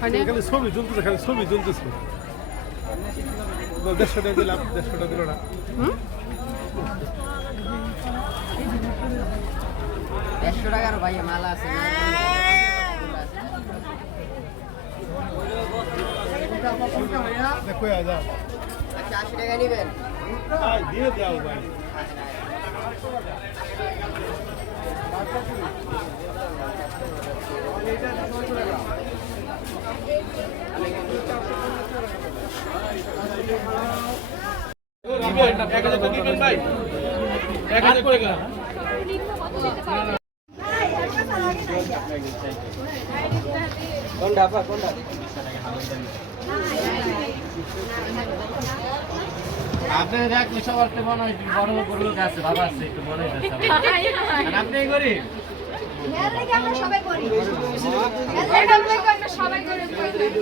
হয় না? খালি ছবি তুলতেছে খালি ছবি তুলতেছে তো দেড়শো টাকা দিলাম দেড়শো টাকা দিল না। হুম? দেড়শো টাকার ভাইয়া মালা আছে। দেখো যা। আচ্ছা আশি টাকা নেবেন? ভাই দিয়ে দাও ভাই। কোনটা আপা কোনটা আপনি দেখলে সবার তো মনে হয় বড় গরুর কাছে বাবা আছে একটু মনে আর আপনি করি। সবাই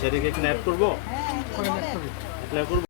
সেদিকে কি অ্যাড করব? ন্যাপ করব?